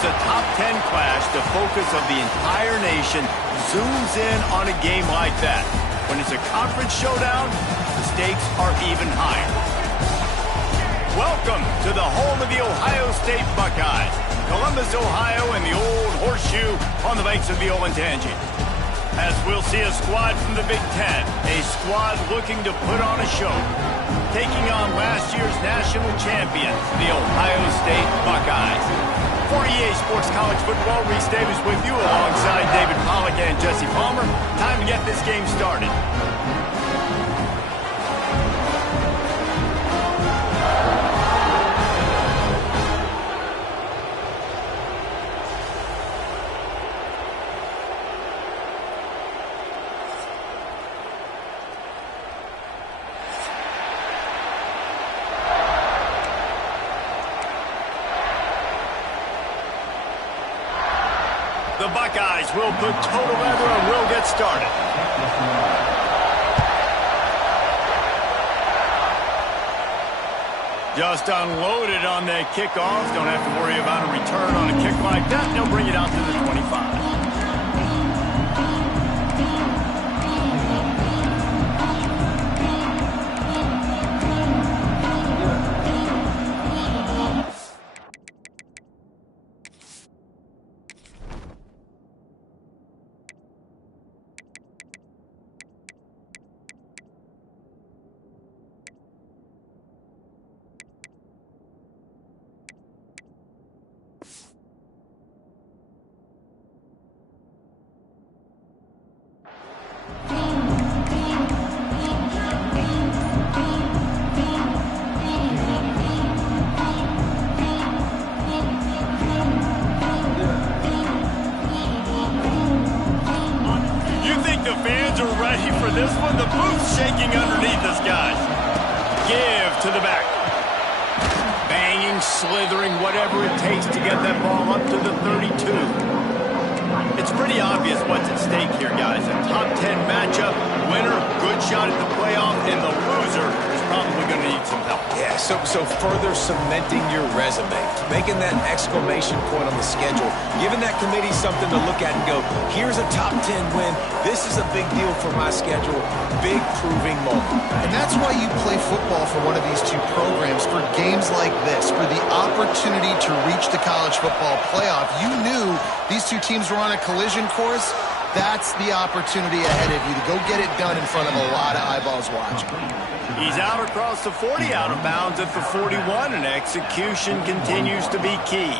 It's a top 10 clash. The focus of the entire nation zooms in on a game like that. When it's a conference showdown, the stakes are even higher. Welcome to the home of the Ohio State Buckeyes, Columbus, Ohio, and the old horseshoe on the banks of the Ncaa. As we'll see a squad from the Big Ten, a squad looking to put on a show, taking on last year's national champion, the Ohio State Buckeyes. For EA Sports College Football, Reese Davis with you alongside David Pollack and Jesse Palmer. Time to get this game started. The Buckeyes will put total leather and will get started. Just unloaded on that kickoff. Don't have to worry about a return on a kick like that. They'll bring it out to the 25. This one, the booth's shaking underneath us, guys. Give to the back. Banging, slithering, whatever it takes to get that ball up to the 32. It's pretty obvious what's at stake here, guys. A top 10 matchup, winner, good shot at the playoff, and the loser is probably going to need some help. Yeah, so further cementing your resume, making that exclamation point on the schedule, giving that committee something to look at and go, here's a top 10 win. This is a big deal for my schedule. Big proving moment. And that's why you play football for one of these two programs, for games like this, for the opportunity to reach the college football playoff. You knew these two teams were on a collision course. That's the opportunity ahead of you to go get it done in front of a lot of eyeballs watching. He's out across the 40, out of bounds at the 41, and execution continues to be key.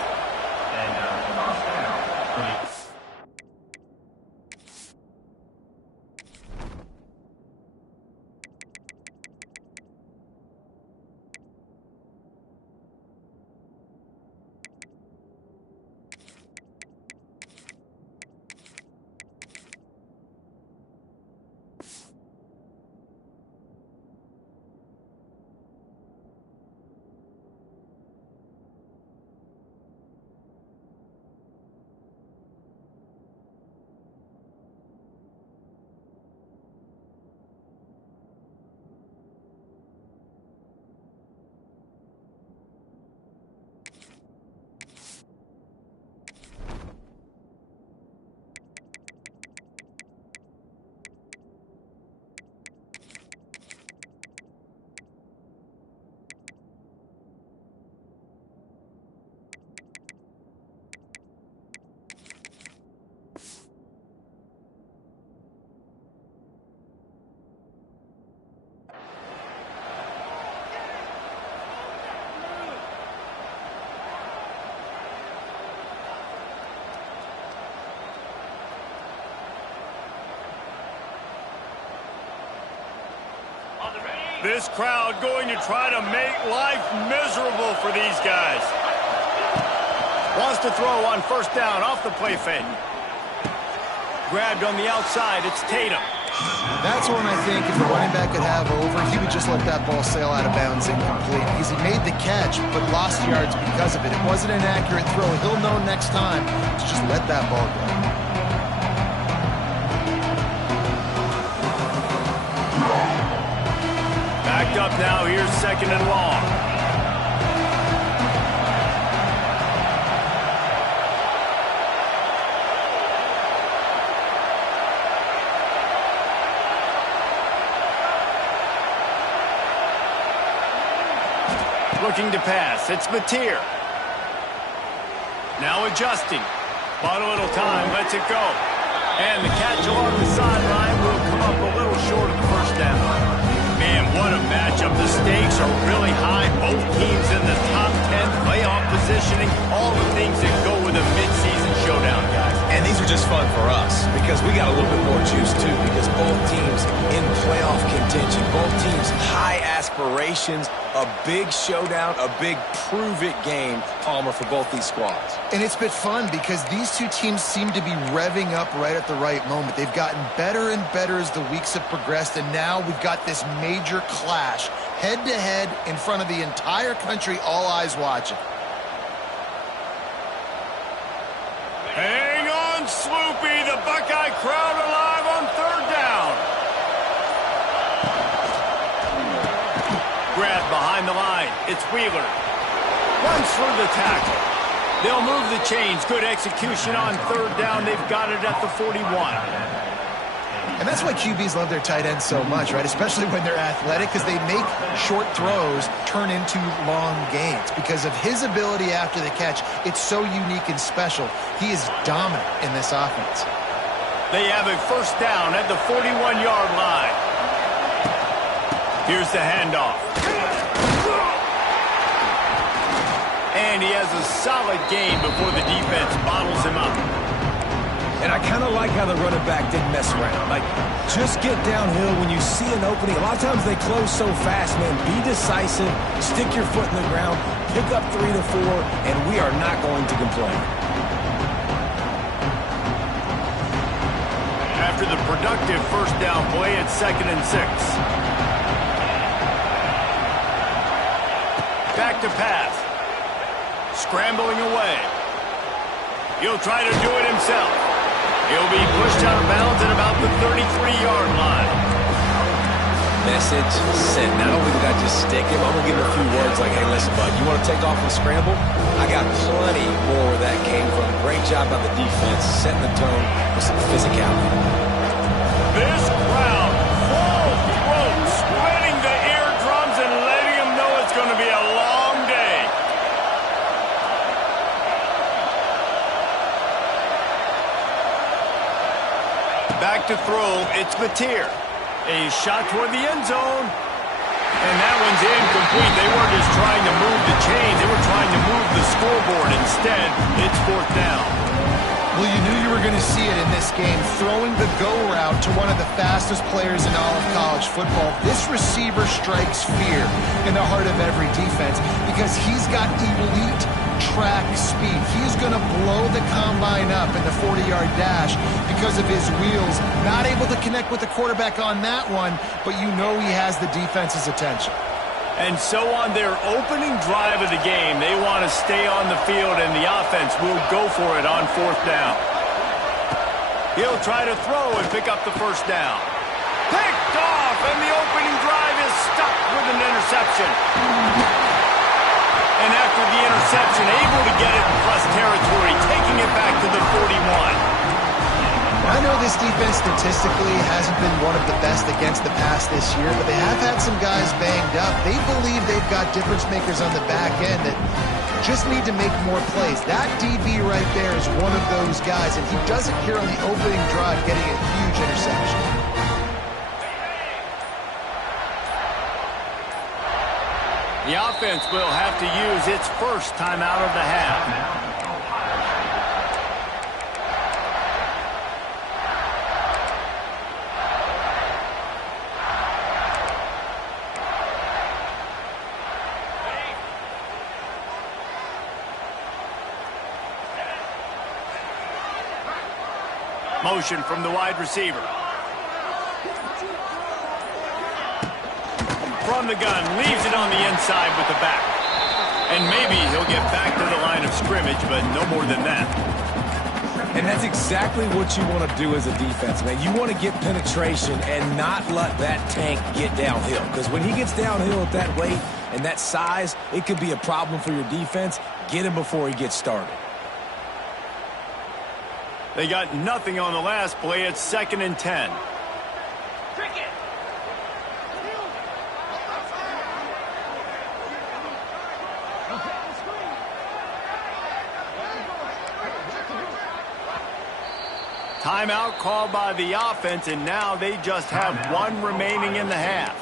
This crowd going to try to make life miserable for these guys. Wants to throw on first down off the play fake. Grabbed on the outside, it's Tatum. That's one I think if the running back could have over, he would just let that ball sail out of bounds incomplete because he made the catch but lost yards because of it. It wasn't an accurate throw. He'll know next time to just let that ball go. Backed up now, here's second and long. Looking to pass. It's Mateer. Now adjusting. Bought a little time. Lets it go. And the catch along the sideline will come up a little short of the first down. Man, what a matchup. The stakes are really high. Both teams in the top 10 playoff positioning. All the things that go with a midseason showdown, guys. And these are just fun for us because we got a little bit more juice, too, because both teams in playoff contention, both teams high aspirations, a big showdown, a big prove-it game, Palmer, for both these squads. And it's been fun because these two teams seem to be revving up right at the right moment. They've gotten better and better as the weeks have progressed, and now we've got this major clash, head-to-head in front of the entire country, all eyes watching. Hang on, Sloopy. The Buckeye crowd alive on third down. Grab behind the line. It's Wheeler. Runs through the tackle. They'll move the chains. Good execution on third down. They've got it at the 41. And that's why QBs love their tight ends so much, right? Especially when they're athletic, because they make short throws turn into long gains. Because of his ability after the catch, it's so unique and special. He is dominant in this offense. They have a first down at the 41-yard line. Here's the handoff. And he has a solid gain before the defense bottles him up. And I kind of like how the running back didn't mess around. Like, just get downhill when you see an opening. A lot of times they close so fast, man. Be decisive, stick your foot in the ground, pick up 3 to 4, and we are not going to complain. After the productive first down play, it's 2nd and 6. Back to pass. Scrambling away. He'll try to do it himself. He'll be pushed out of bounds at about the 33-yard line. Message sent. Not only did I just stick him, I'm going to give him a few words like, hey, listen, bud, you want to take off and scramble? I got plenty more where that came from. Great job by the defense, setting the tone with some physicality. This crowd, full throat, splitting the eardrums and letting them know it's going to be a long day. Back to throw, it's Mateer. A shot toward the end zone. And that one's incomplete. They weren't just trying to move the chains. They were trying to move the scoreboard. Instead, it's 4th down. Well, you knew you were going to see it in this game, throwing the go route to one of the fastest players in all of college football. This receiver strikes fear in the heart of every defense because he's got elite track speed. He's going to blow the combine up in the 40-yard dash because of his wheels. Not able to connect with the quarterback on that one, but you know he has the defense's attention. And so on their opening drive of the game, they want to stay on the field, and the offense will go for it on 4th down. He'll try to throw and pick up the first down. Picked off, and the opening drive is stuck with an interception. And after the interception, able to get it in plus territory, taking it back to the 41. I know this defense statistically hasn't been one of the best against the pass this year, but they have had some guys banged up. They believe they've got difference makers on the back end that just need to make more plays. That DB right there is one of those guys, and he does it here on the opening drive, getting a huge interception. The offense will have to use its first timeout of the half. Motion from the wide receiver. From the gun, leaves it on the inside with the back. And maybe he'll get back to the line of scrimmage, but no more than that. And that's exactly what you want to do as a defense, man. You want to get penetration and not let that tank get downhill. Because when he gets downhill at that weight and that size, it could be a problem for your defense. Get him before he gets started. They got nothing on the last play. It's 2nd and 10. Timeout called by the offense, and now they just have one remaining in the half.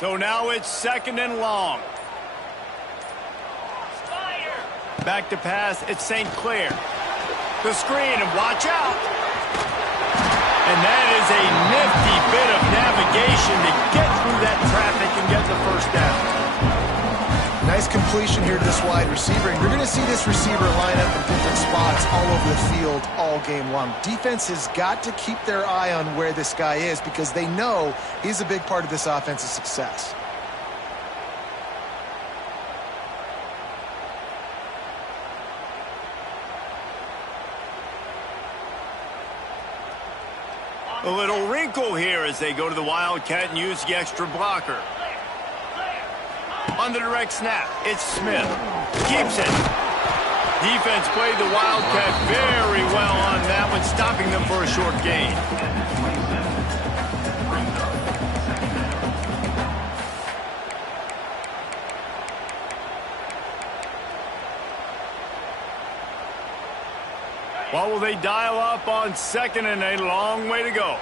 So now it's 2nd and long. Back to pass, it's St. Clair. The screen, and watch out. And that is a nifty bit of navigation to get through that traffic and get the first down. Nice completion here to this wide receiver. And you're going to see this receiver line up in different spots all over the field all game long. Defense has got to keep their eye on where this guy is because they know he's a big part of this offense's success. A little wrinkle here as they go to the Wildcat and use the extra blocker. On the direct snap, it's Smith. Keeps it. Defense played the Wildcat very well on that one, stopping them for a short gain. What will they dial up on 2nd and a long way to go?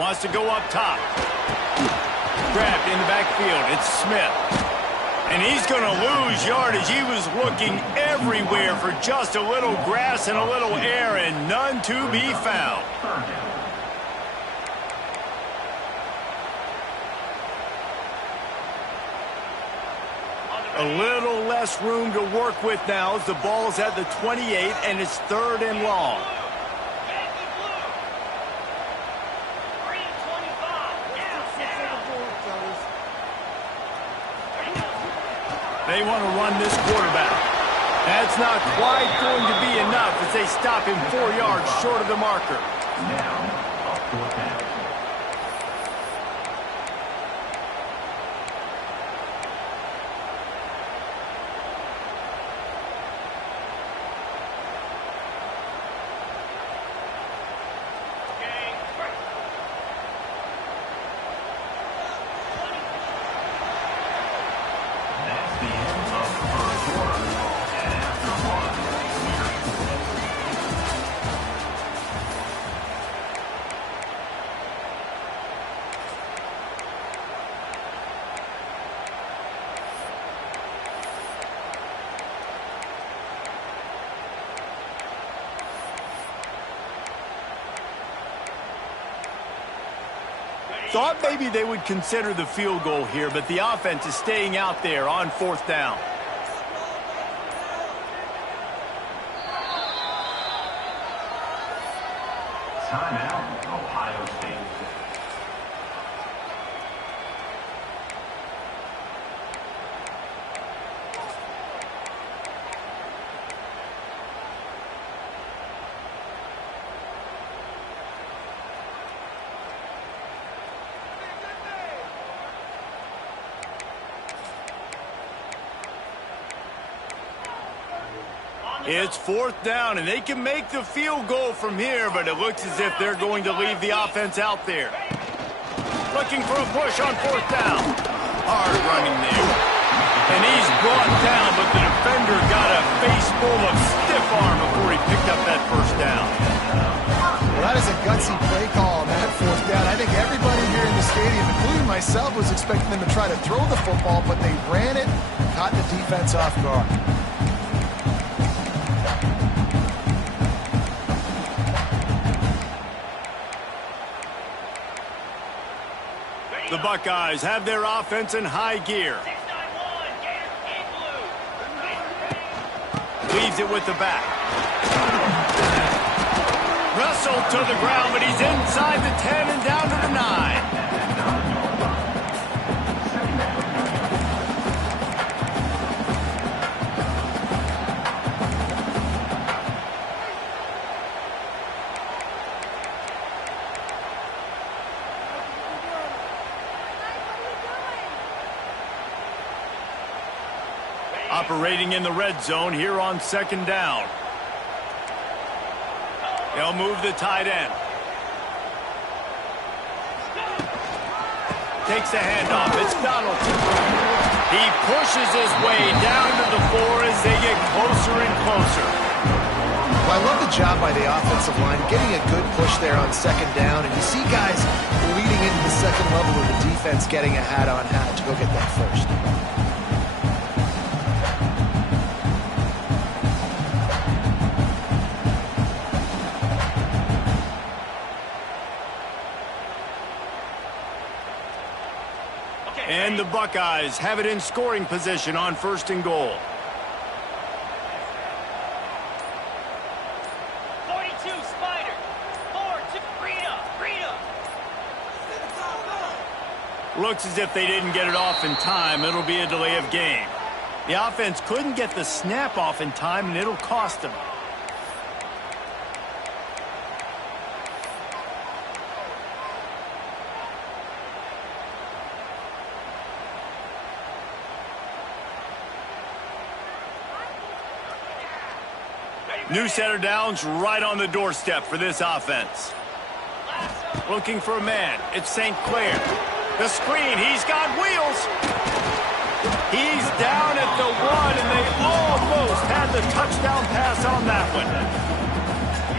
Wants to go up top. Grabbed in the backfield. It's Smith. And he's going to lose yardage. He was looking everywhere for just a little grass and a little air, and none to be found. A little less room to work with now as the ball's at the 28, and it's 3rd and long. They want to run this quarterback. That's not quite going to be enough as they stop him 4 yards short of the marker. Thought maybe they would consider the field goal here, but the offense is staying out there on 4th down. Timeout, Ohio State. It's 4th down, and they can make the field goal from here, but it looks as if they're going to leave the offense out there. Looking for a push on 4th down. Hard running there. And he's brought down, but the defender got a face full of stiff arm before he picked up that first down. Well, that is a gutsy play call on that 4th down. I think everybody here in the stadium, including myself, was expecting them to try to throw the football, but they ran it, caught the defense off guard. The Buckeyes have their offense in high gear. Leaves it with the back. Wrestled to the ground, but he's inside the 10 and down to the 9. Operating in the red zone here on second down. They'll move the tight end. Takes a handoff. It's Donaldson. He pushes his way down to the 4 as they get closer and closer. Well, I love the job by the offensive line, getting a good push there on second down. And you see guys leading into the second level of the defense getting a hat on hat to go get that first. And the Buckeyes have it in scoring position on first and goal. 42, Spider. 4-2, Rita. Looks as if they didn't get it off in time. It'll be a delay of game. The offense couldn't get the snap off in time, and it'll cost them. New set of downs right on the doorstep for this offense. Looking for a man. It's St. Clair. The screen. He's got wheels. He's down at the 1, and they almost had the touchdown pass on that one.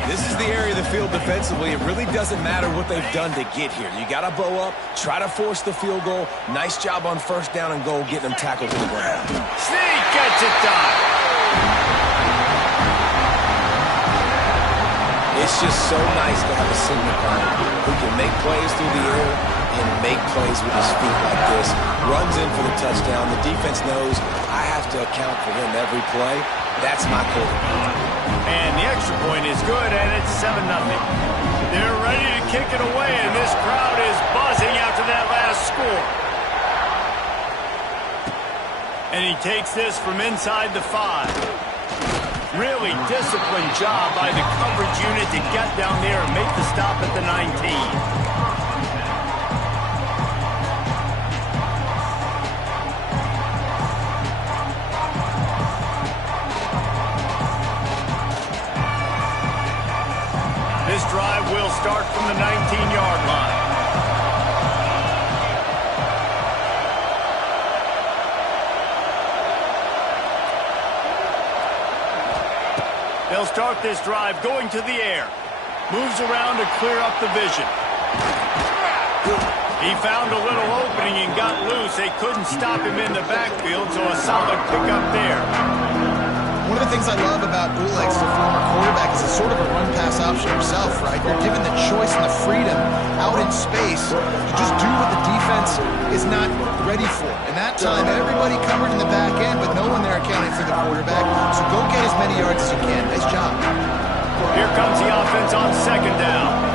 This is the area of the field defensively. It really doesn't matter what they've done to get here. You got to bow up, try to force the field goal. Nice job on first down and goal, getting them tackled to the ground. Sneak gets it done. It's just so nice to have a single guy who can make plays through the air and make plays with his feet like this. Runs in for the touchdown. The defense knows I have to account for him every play. That's my quarterback. And the extra point is good, and it's 7-0. They're ready to kick it away, and this crowd is buzzing after that last score. And he takes this from inside the 5. Really disciplined job by the coverage unit to get down there and make the stop at the 19. This drive will start from the 19-yard line. They'll start this drive going to the air. Moves around to clear up the vision. He found a little opening and got loose. They couldn't stop him in the backfield, so a solid pickup there. One of the things I love about Lg, the former quarterback, is it's sort of a run-pass option himself, right? You're given the choice and the freedom out in space to just do what the defense is not ready for. And that time, everybody covered in the back end, but no one there accounting for the quarterback. So go get as many yards as you can. Nice job. Here comes the offense on second down.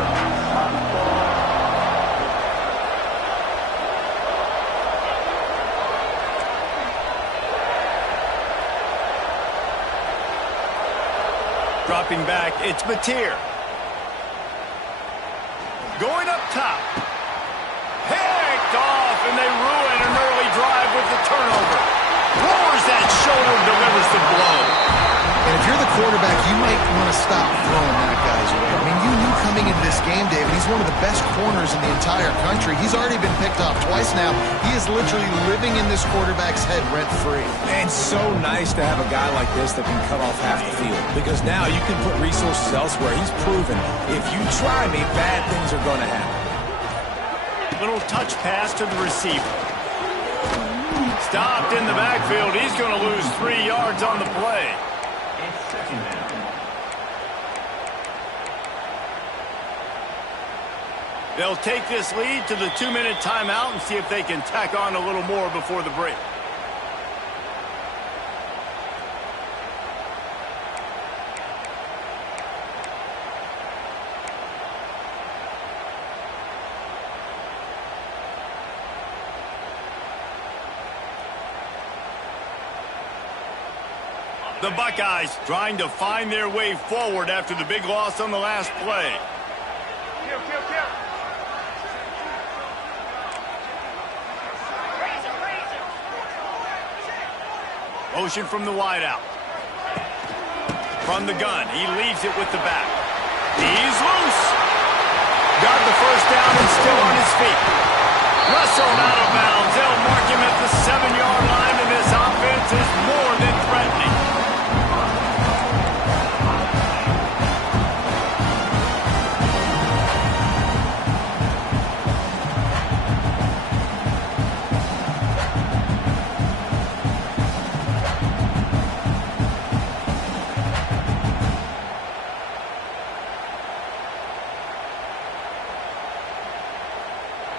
Dropping back, it's Mateer. Going up top. Picked off, and they ruin an early drive with the turnover. Lowers that shoulder, delivers the blow. And if you're the quarterback, you might want to stop throwing that guy's way. I mean, you knew coming into this game, David, he's one of the best corners in the entire country. He's already been picked off twice now. He is literally living in this quarterback's head rent-free. And so nice to have a guy like this that can cut off half the field, because now you can put resources elsewhere. He's proven if you try me, bad things are going to happen. Little touch pass to the receiver. Stopped in the backfield. He's going to lose 3 yards on the play. It's second down. They'll take this lead to the 2-minute timeout and see if they can tack on a little more before the break. The Buckeyes trying to find their way forward after the big loss on the last play. Motion from the wideout. From the gun, he leaves it with the back. He's loose. Got the first down and still on his feet. Wrestled out of bounds. They'll mark him at the 7-yard line, and this offense is more than threatening.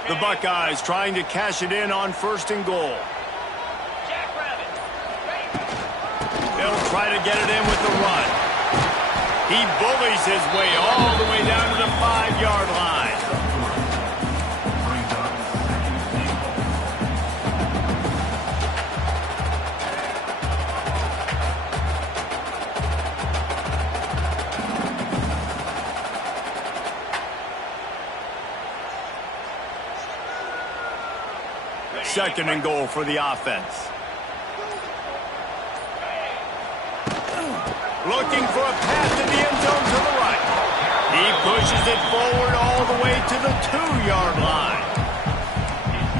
The Buckeyes trying to cash it in on 1st and goal. They'll try to get it in with the run. He bullies his way all the way down to the 5-yard line. Second and goal for the offense. Looking for a pass to the end zone to the right. He pushes it forward all the way to the 2-yard line.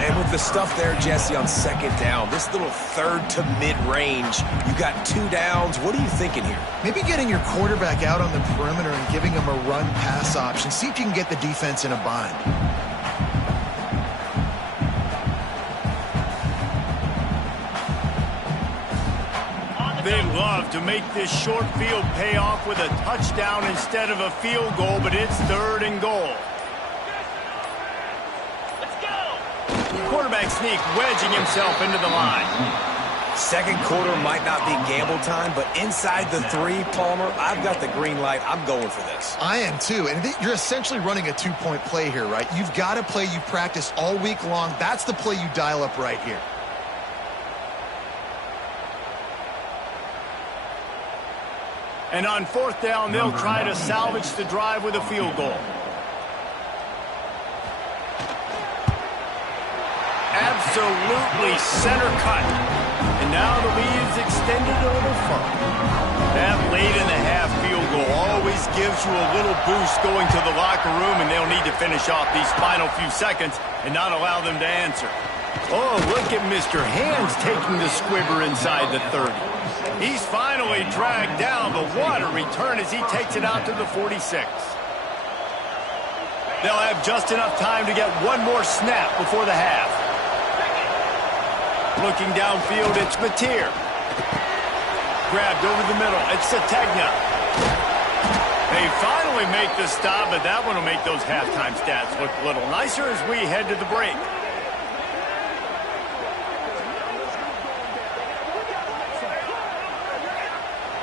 And with the stuff there, Jesse, on 2nd down, this little 3rd to mid-range, you got 2 downs. What are you thinking here? Maybe getting your quarterback out on the perimeter and giving him a run-pass option. See if you can get the defense in a bind. They love to make this short field pay off with a touchdown instead of a field goal, but it's 3rd and goal. Let's go. Quarterback sneak, wedging himself into the line. 2nd quarter might not be gamble time, but inside the 3, Palmer, I've got the green light. I'm going for this. I am too, and you're essentially running a 2-point play here, right? You've got a play you practice all week long. That's the play you dial up right here. And on 4th down, they'll try to salvage the drive with a field goal. Absolutely center cut. And now the lead is extended a little further. That late in the half field goal always gives you a little boost going to the locker room, and they'll need to finish off these final few seconds and not allow them to answer. Oh, look at Mr. Hands taking the squibber inside the 30. He's finally dragged down, but what a return as he takes it out to the 46. They'll have just enough time to get one more snap before the half. Looking downfield, it's Mateer. Grabbed over the middle, it's Sategna. They finally make the stop, but that one will make those halftime stats look a little nicer as we head to the break.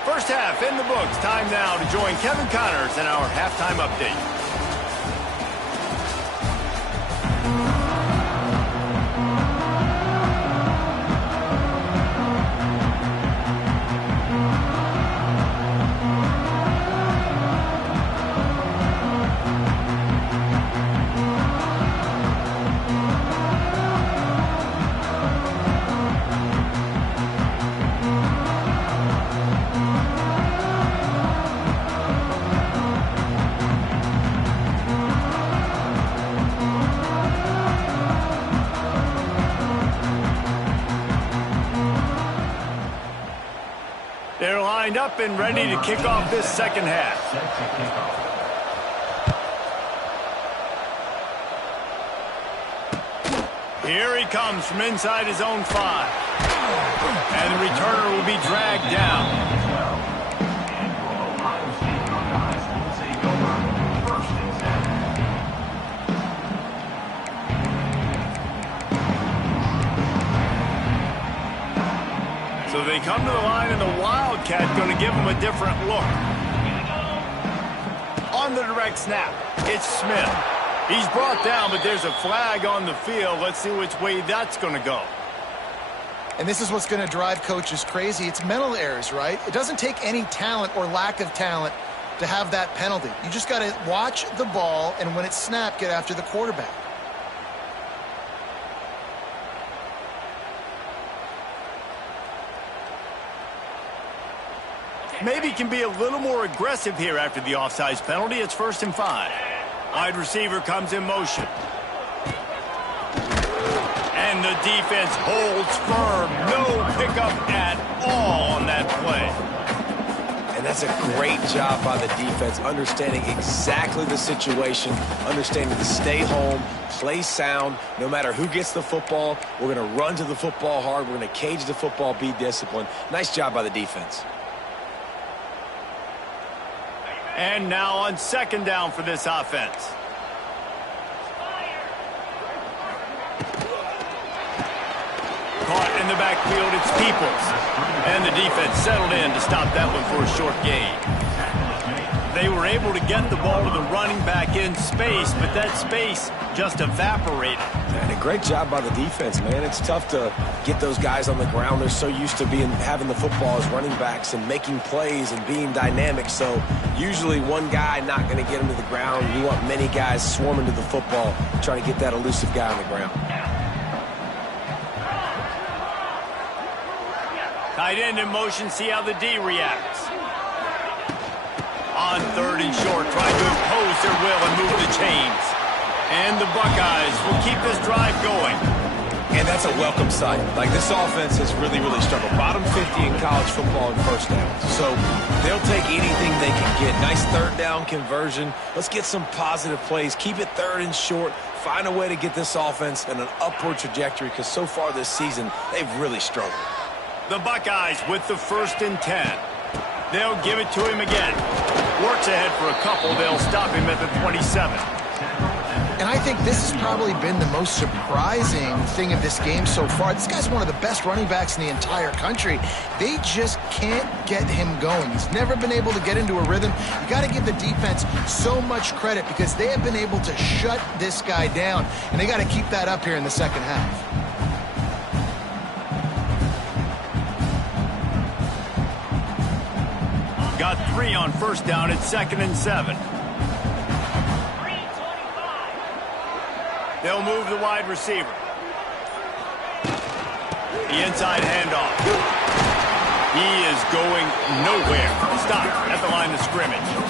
First half in the books. Time now to join Kevin Connors in our halftime update. They're lined up and ready to kick off this second half. Here he comes from inside his own 5. And the returner will be dragged down. So they come to the line, and the Wildcat going to give them a different look. On the direct snap, it's Smith. He's brought down, but there's a flag on the field. Let's see which way that's going to go. And this is what's going to drive coaches crazy. It's mental errors, right? It doesn't take any talent or lack of talent to have that penalty. You just got to watch the ball, and when it's snapped, get after the quarterback. Maybe can be a little more aggressive here after the offsides penalty. It's 1st and 5. Wide receiver comes in motion. And the defense holds firm. No pickup at all on that play. And that's a great job by the defense, understanding exactly the situation, understanding to stay home, play sound. No matter who gets the football, we're going to run to the football hard. We're going to cage the football, be disciplined. Nice job by the defense. And now on 2nd down for this offense. Caught in the backfield, it's Peoples. And the defense settled in to stop that one for a short gain. They were able to get the ball to the running back in space, but that space just evaporated. And a great job by the defense, man. It's tough to get those guys on the ground. They're so used to having the football as running backs and making plays and being dynamic. So usually one guy not going to get him to the ground. You want many guys swarming to the football, trying to get that elusive guy on the ground. Tight end in motion, see how the D reacts. On 3rd and short, trying to impose their will and move the chains. And the Buckeyes will keep this drive going. And that's a welcome sight. Like, this offense has really struggled. Bottom 50 in college football in 1st downs. So they'll take anything they can get. Nice 3rd down conversion. Let's get some positive plays. Keep it 3rd and short. Find a way to get this offense in an upward trajectory, because so far this season, they've really struggled. The Buckeyes with the 1st and 10. They'll give it to him again. Works ahead for a couple. They'll stop him at the 27. And I think this has probably been the most surprising thing of this game so far. This guy's one of the best running backs in the entire country. They just can't get him going. He's never been able to get into a rhythm. You got to give the defense so much credit, because they have been able to shut this guy down, and they got to keep that up here in the 2nd half. Got 3 on 1st down at 2nd and 7. They'll move the wide receiver. The inside handoff. He is going nowhere. Stop at the line of scrimmage.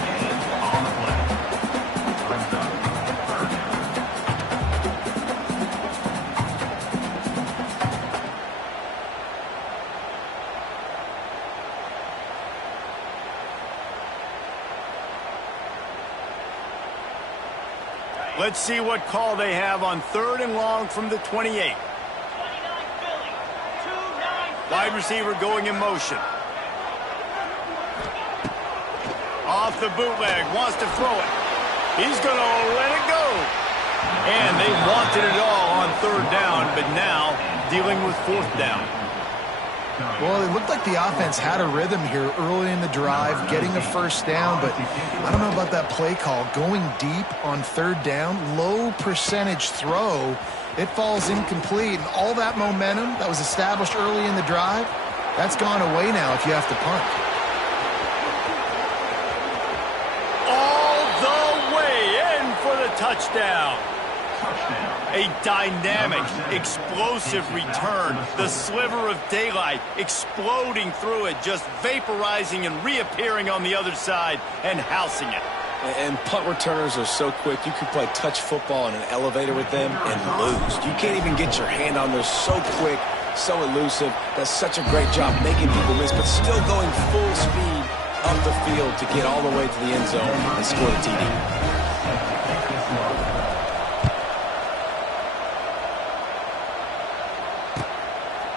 Let's see what call they have on 3rd and long from the 28. Wide receiver going in motion. Off the bootleg, wants to throw it. He's going to let it go. And they wanted it all on 3rd down, but now dealing with 4th down. Well, it looked like the offense had a rhythm here early in the drive, getting a 1st down, but I don't know about that play call. Going deep on 3rd down, low percentage throw, it falls incomplete. And all that momentum that was established early in the drive, that's gone away now if you have to punt. All the way in for the touchdown. A dynamic, explosive return. The sliver of daylight exploding through it, just vaporizing and reappearing on the other side and housing it. And punt returners are so quick. You can play touch football in an elevator with them and lose. You can't even get your hand on them. So quick, so elusive. Does such a great job making people miss, but still going full speed up the field to get all the way to the end zone and score the TD.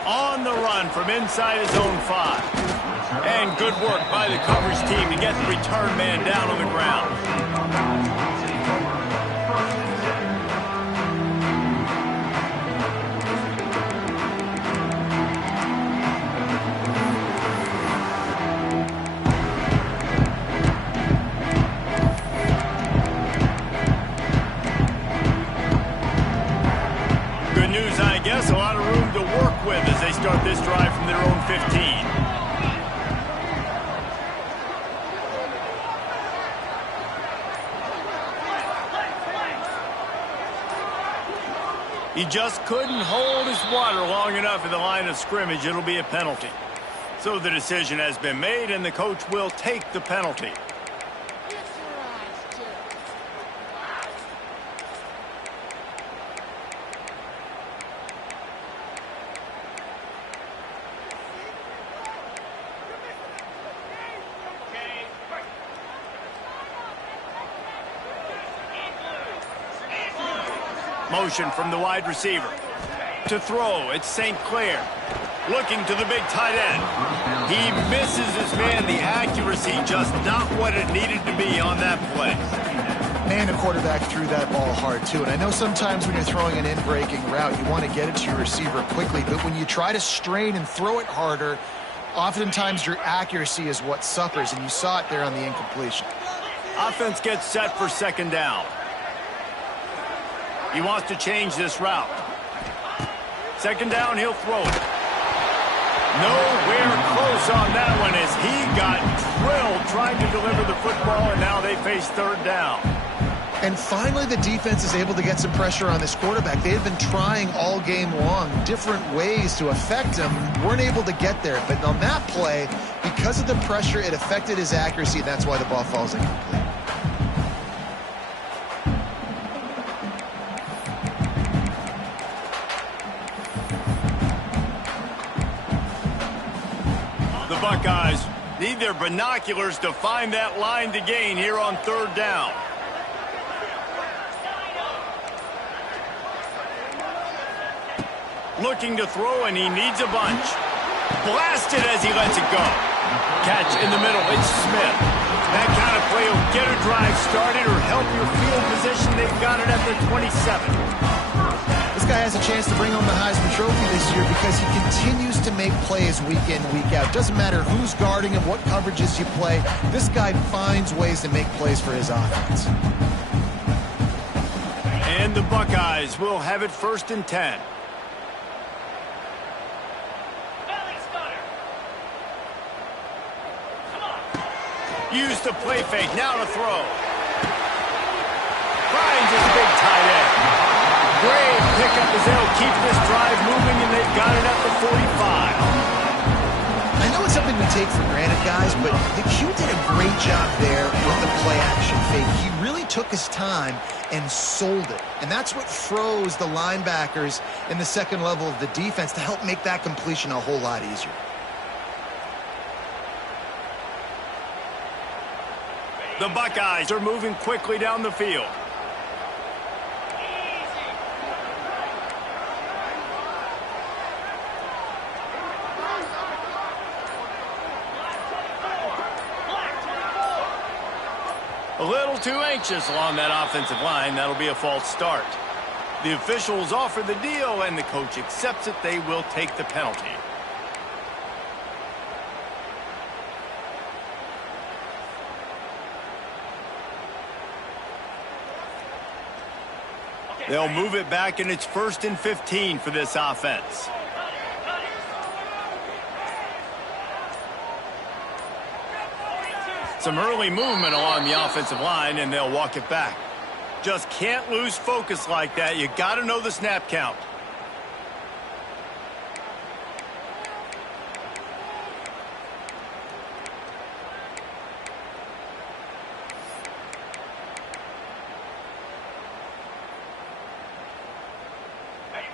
On the run from inside his own 5. And good work by the coverage team to get the return man down on the ground. Good news, I guess. A lot of room to work with as they start this drive from their own 15. He just couldn't hold his water long enough at the line of scrimmage. It'll be a penalty. So the decision has been made, and the coach will take the penalty. Motion from the wide receiver. To throw, it's St. Clair. Looking to the big tight end. He misses his man. The accuracy just not what it needed to be on that play. Man, the quarterback threw that ball hard, too. And I know sometimes when you're throwing an in-breaking route, you want to get it to your receiver quickly. But when you try to strain and throw it harder, oftentimes your accuracy is what suffers. And you saw it there on the incompletion. Offense gets set for second down. He wants to change this route. Second down, he'll throw it. Nowhere close on that one as he got drilled trying to deliver the football, and now they face third down. And finally, the defense is able to get some pressure on this quarterback. They have been trying all game long different ways to affect him. Weren't able to get there. But on that play, because of the pressure, it affected his accuracy, and that's why the ball falls incomplete. The Buckeyes need their binoculars to find that line to gain here on third down. Looking to throw, and he needs a bunch. Blasted as he lets it go. Catch in the middle. It's Smith. That kind of play will get a drive started or help your field position. They've got it at the 27. This guy has a chance to bring home the Heisman Trophy this year because he continues to make plays week in, week out. Doesn't matter who's guarding him, what coverages you play. This guy finds ways to make plays for his offense. And the Buckeyes will have it 1st and 10. Use the play fake, now to throw. Finds his big tight end. Great pickup as they'll keep this drive moving, and they've got it at the 45. I know it's something we take for granted, guys, but the Q did a great job there with the play-action fake. He really took his time and sold it, and that's what froze the linebackers in the second level of the defense to help make that completion a whole lot easier. The Buckeyes are moving quickly down the field. A little too anxious along that offensive line. That'll be a false start. The officials offer the deal, and the coach accepts it. They will take the penalty. They'll move it back, and it's 1st and 15 for this offense. Some early movement along the offensive line, and they'll walk it back. Just can't lose focus like that. You got to know the snap count.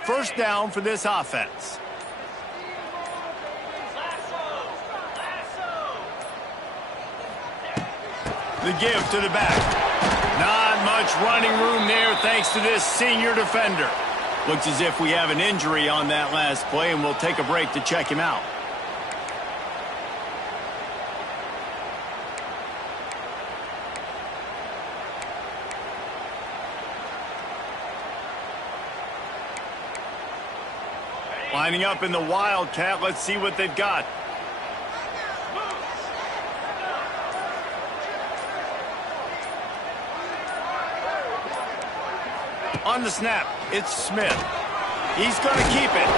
First down for this offense. The give to the back. Not much running room there thanks to this senior defender. Looks as if we have an injury on that last play, and we'll take a break to check him out. Lining up in the Wildcat. Let's see what they've got. On the snap, it's Smith. He's going to keep it.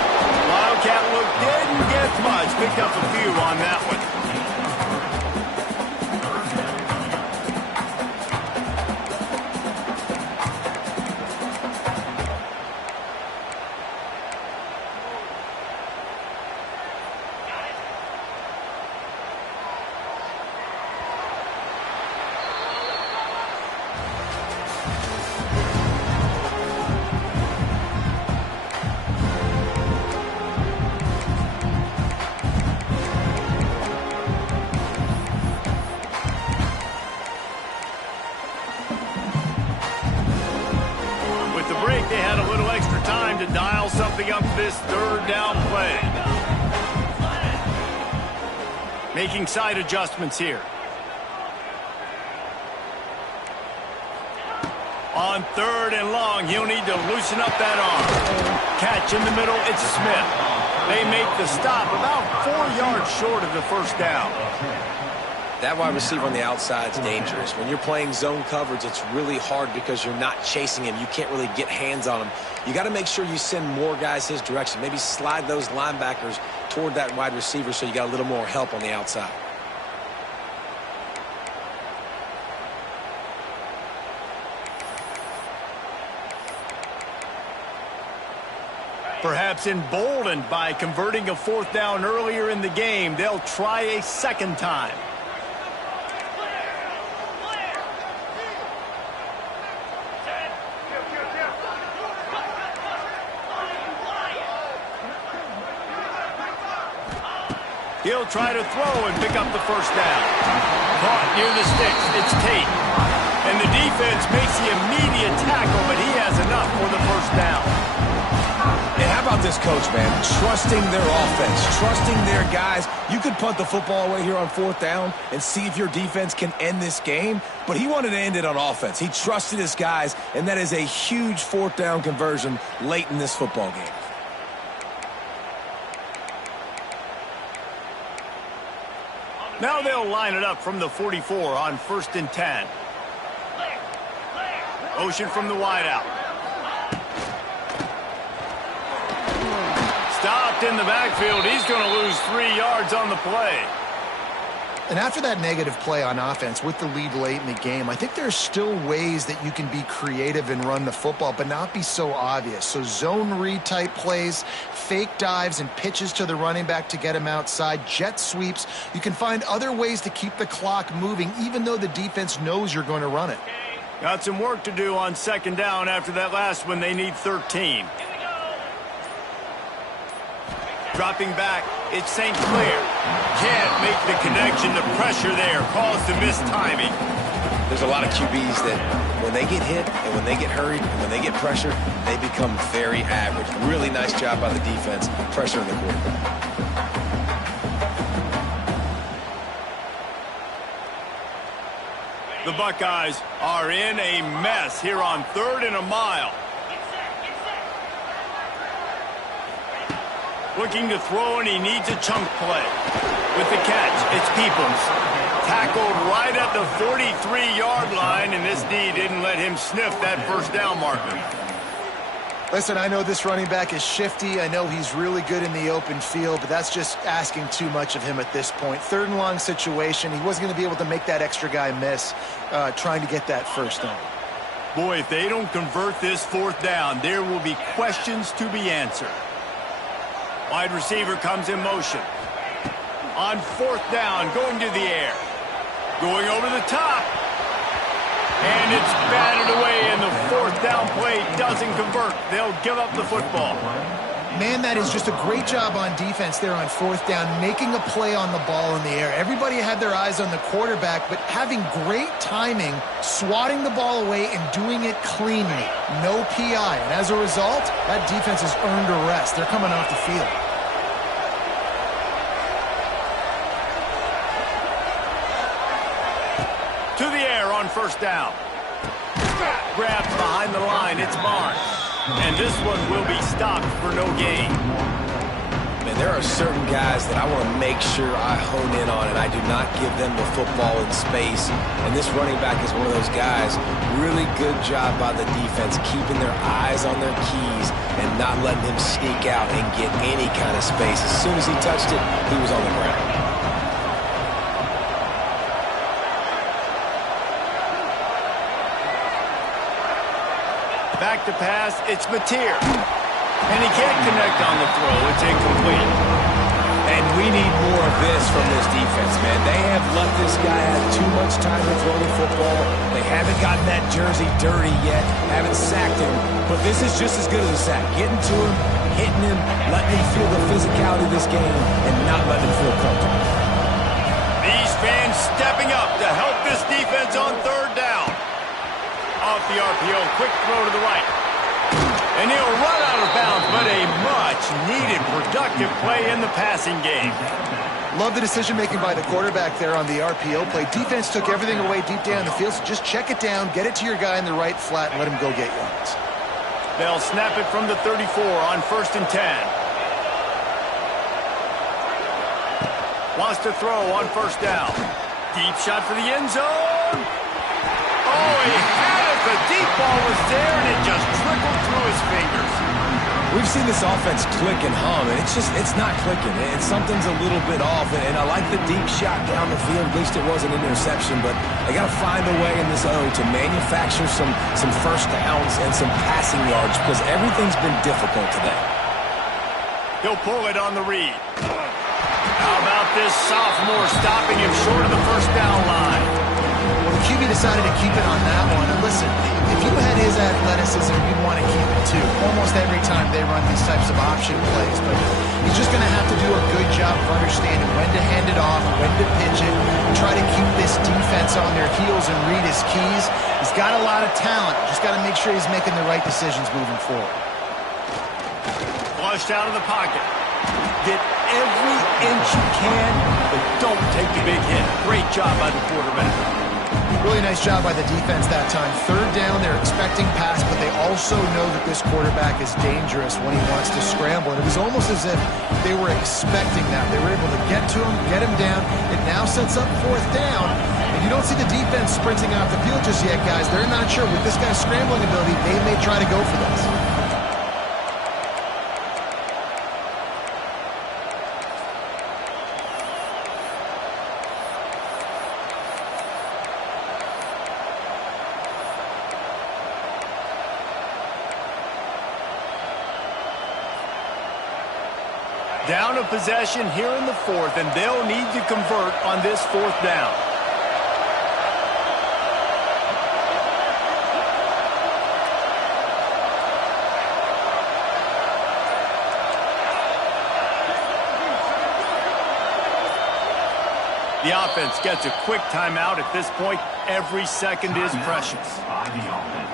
Wildcat look didn't get much. Picked up a few on that one. this third down play. Making side adjustments here. On third and long, he'll need to loosen up that arm. Catch in the middle, it's Smith. They make the stop about 4 yards short of the first down. That wide receiver on the outside is dangerous. When you're playing zone coverage, it's really hard because you're not chasing him. You can't really get hands on him. You got to make sure you send more guys his direction. Maybe slide those linebackers toward that wide receiver so you got a little more help on the outside. Perhaps emboldened by converting a fourth down earlier in the game, they'll try a second time. He'll try to throw and pick up the first down. Caught near the sticks. It's Tate. And the defense makes the immediate tackle, but he has enough for the first down. And how about this coach, man? Trusting their offense, trusting their guys. You could punt the football away here on fourth down and see if your defense can end this game, but he wanted to end it on offense. He trusted his guys, and that is a huge fourth down conversion late in this football game. Now they'll line it up from the 44 on 1st and 10. Motion from the wideout. Stopped in the backfield. He's going to lose 3 yards on the play. And after that negative play on offense with the lead late in the game, I think there's still ways that you can be creative and run the football, but not be so obvious. So zone read type plays, fake dives and pitches to the running back to get him outside, jet sweeps. You can find other ways to keep the clock moving, even though the defense knows you're going to run it. Got some work to do on second down after that last one. They need 13. Dropping back, it's St. Clair. Can't make the connection. The pressure there caused the mistiming. There's a lot of QBs that when they get hit and when they get hurried and when they get pressure, they become very average. Really nice job by the defense, pressuring the quarterback. The Buckeyes are in a mess here on 3rd and a mile. Looking to throw, and he needs a chunk play. With the catch, it's Peoples. Tackled right at the 43-yard line, and this D didn't let him sniff that first down marker. Listen, I know this running back is shifty. I know he's really good in the open field, but that's just asking too much of him at this point. 3rd and long situation. He wasn't going to be able to make that extra guy miss trying to get that first down. Boy, if they don't convert this 4th down, there will be questions to be answered. Wide receiver comes in motion. On 4th down, going to the air. Going over the top. And it's batted away, and the 4th down play doesn't convert. They'll give up the football. Man, that is just a great job on defense there on 4th down, making a play on the ball in the air. Everybody had their eyes on the quarterback, but having great timing, swatting the ball away and doing it cleanly. No PI. And as a result, that defense has earned a rest. They're coming off the field. To the air on 1st down. Grabbed behind the line. It's Barnes. And this one will be stopped for no gain. Man, there are certain guys that I want to make sure I hone in on, and I do not give them the football in space. And this running back is one of those guys. Really good job by the defense, keeping their eyes on their keys and not letting him sneak out and get any kind of space. As soon as he touched it, he was on the ground. Back to pass, it's Mateer. And he can't connect on the throw. It's incomplete. And we need more of this from this defense, man. They have let this guy have too much time to throw the football. They haven't gotten that jersey dirty yet, haven't sacked him. But this is just as good as a sack. Getting to him, hitting him, letting him feel the physicality of this game, and not letting him feel comfortable. These fans stepping up to help this defense on 3rd down. Off the RPO, quick throw to the right. And he'll run out of bounds, but a much-needed productive play in the passing game. Love the decision-making by the quarterback there on the RPO play. Defense took everything away deep down the field, so just check it down, get it to your guy in the right flat, and let him go get yards. They'll snap it from the 34 on 1st and 10. Wants to throw on 1st down. Deep shot for the end zone. Oh, he had it. The deep ball was there, and it just trickled through his fingers. We've seen this offense click and hum, and it's not clicking. Something's a little bit off, and I like the deep shot down the field. At least it wasn't an interception, but they got to find a way in this O to manufacture some 1st downs and some passing yards because everything's been difficult today. He'll pull it on the read. How about this sophomore stopping him short of the 1st down line? Well, the QB decided to keep it on that one. And listen, if you had his athleticism, you'd want to keep it too. Almost every time they run these types of option plays. But he's just going to have to do a good job of understanding when to hand it off, when to pitch it, and try to keep this defense on their heels and read his keys. He's got a lot of talent. Just got to make sure he's making the right decisions moving forward. Flushed out of the pocket. Get every inch you can, but don't take the big hit. Great job by the quarterback. Really nice job by the defense that time. 3rd down, they're expecting pass, but they also know that this quarterback is dangerous when he wants to scramble. And it was almost as if they were expecting that. They were able to get to him, get him down. It now sets up 4th down. And you don't see the defense sprinting off the field just yet, guys. They're not sure. With this guy's scrambling ability, they may try to go for this. Down a possession here in the 4th, and they'll need to convert on this 4th down. The offense gets a quick timeout at this point. Every second is precious. By the offense.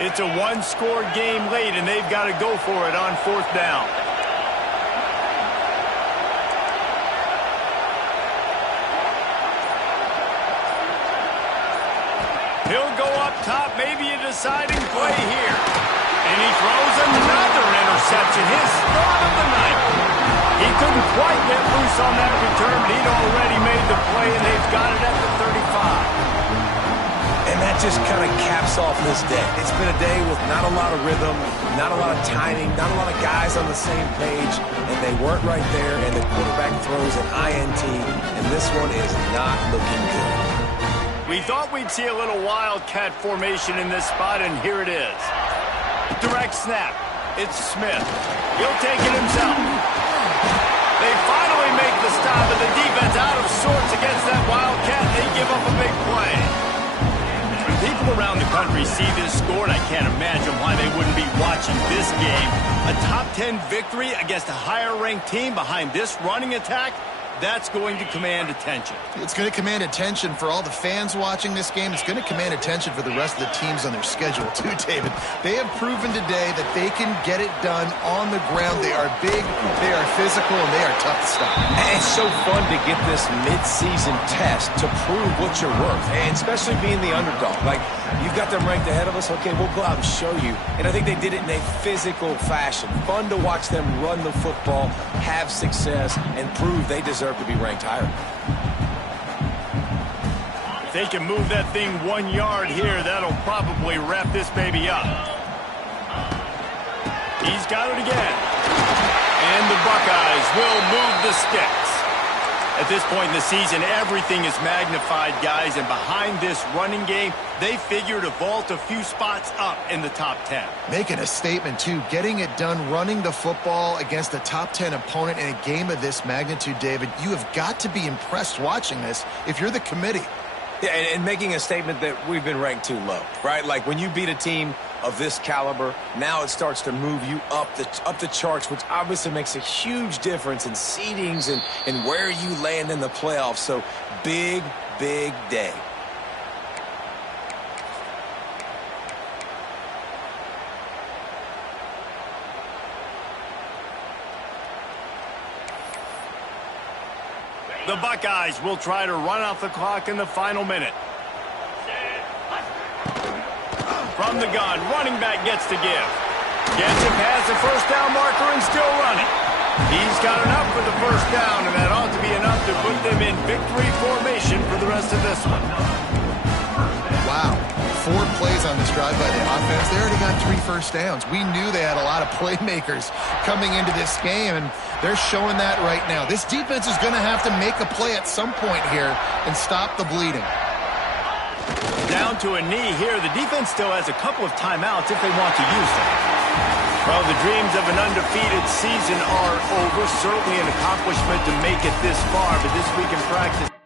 It's a 1-score game late, and they've got to go for it on 4th down. He'll go up top, maybe a deciding play here. And he throws another interception, his 3rd of the night. He couldn't quite get loose on that return, but he'd already made the play, and they've got it at the 35. And that just kind of caps off this day. It's been a day with not a lot of rhythm, not a lot of timing, not a lot of guys on the same page, and they weren't right there, and the quarterback throws an INT, and this one is not looking good. We thought we'd see a little wildcat formation in this spot, and here it is. Direct snap. It's Smith. He'll take it himself. They finally make the stop, and the defense out of sorts against that wildcat. They give up a big play. People around the country see this score, and I can't imagine why they wouldn't be watching this game. A top 10 victory against a higher-ranked team behind this running attack, that's going to command attention. It's going to command attention for all the fans watching this game. It's going to command attention for the rest of the teams on their schedule too, David. They have proven today that they can get it done on the ground. They are big, they are physical, and they are tough to stop. And it's so fun to get this mid-season test to prove what you're worth, and especially being the underdog. Like, you've got them ranked ahead of us. Okay, we'll go out and show you. And I think they did it in a physical fashion. Fun to watch them run the football, have success, and prove they deserve to be ranked higher. If they can move that thing 1 yard here, that'll probably wrap this baby up. He's got it again. And the Buckeyes will move the sticks. At this point in the season, everything is magnified, guys, and behind this running game, they figure to vault a few spots up in the top 10. Making a statement, too. Getting it done, running the football against a top 10 opponent in a game of this magnitude, David. You have got to be impressed watching this if you're the committee. Yeah, and making a statement that we've been ranked too low, right? Like when you beat a team of this caliber, now it starts to move you up the charts, which obviously makes a huge difference in seedings and where you land in the playoffs. So big, big day. The Buckeyes will try to run out the clock in the final minute. From the gun, running back gets to give. Gets it past the first down marker and still running. He's got enough for the first down, and that ought to be enough to put them in victory formation for the rest of this one. Wow. 4 plays on this drive by the offense. They already got 3 first downs. We knew they had a lot of playmakers coming into this game, and they're showing that right now. This defense is going to have to make a play at some point here and stop the bleeding. Down to a knee here. The defense still has a couple of timeouts if they want to use them. Well, the dreams of an undefeated season are over. Certainly an accomplishment to make it this far, but this week in practice...